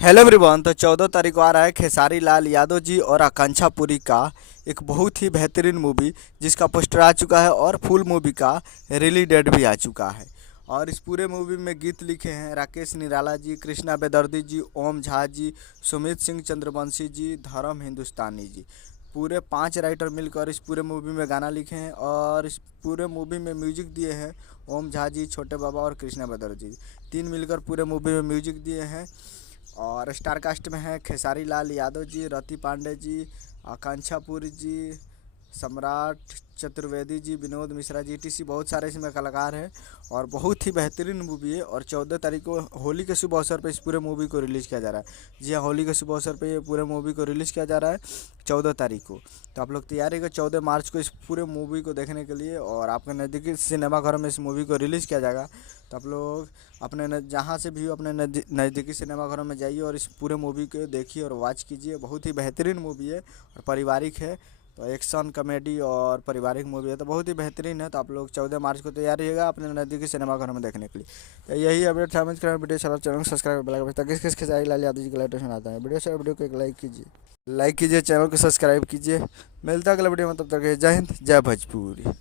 Hello everyone. तो 14 तारीख को आ रहा है खेसारी लाल यादव जी और आकांक्षा पुरी का एक बहुत ही बेहतरीन मूवी जिसका पोस्टर आ चुका है और फुल मूवी का रिलीज डेट भी आ चुका है। और इस पूरे मूवी में गीत लिखे हैं राकेश निराला जी, कृष्णा बेदर्दी जी, ओम झा जी, सुमित सिंह चंद्रवंशी जी, धर्म हिंदुस्तानी जी। पूरे 5 राइटर मिलकर इस पूरे मूवी में गाना लिखे हैं और इस पूरे मूवी में म्यूजिक दिए हैं ओम झा जी, छोटे बाबा और कृष्णा बेदर्दी जी। तीन मिलकर पूरे मूवी में म्यूजिक दिए हैं। और स्टार कास्ट में है खेसारी लाल यादव जी, रति पांडे जी, आकांक्षा पुरी जी, सम्राट चतुर्वेदी जी, विनोद मिश्रा जी, टीसी बहुत सारे इसमें कलाकार हैं। और बहुत ही बेहतरीन मूवी है। और 14 तारीख को होली के शुभ अवसर पर इस पूरे मूवी को रिलीज़ किया जा रहा है। जी हाँ, होली के शुभ अवसर पर ये पूरे मूवी को रिलीज़ किया जा रहा है 14 तारीख को। तो आप लोग तैयार रहिएगा 14 मार्च को इस पूरे मूवी को देखने के लिए। और आपके नज़दीकी सिनेमाघरों में इस मूवी को रिलीज़ किया जाएगा। तो आप लोग अपने जहाँ से भी हो अपने नज़दीकी सिनेमाघरों में जाइए और इस पूरे मूवी को देखिए और वॉच कीजिए। बहुत ही बेहतरीन मूवी है और पारिवारिक है। तो एक्शन कॉमेडी और पारिवारिक मूवी है, तो बहुत ही बेहतरीन है। तो आप लोग 14 मार्च को तैयार रहिएगा अपने नज़दीकी सिनेमाघरों में देखने के लिए। तो यही अपडेट था। वीडियो चला चैनल सब्सक्राइब बेल ताकि किस खेसारी लाल यादव जी का लेटेस्ट आता है वीडियो को एक लाइक कीजिए, चैनल को सब्सक्राइब कीजिए। मिलता है अगला वीडियो में, तब तक जय हिंद जय भोजपुरी।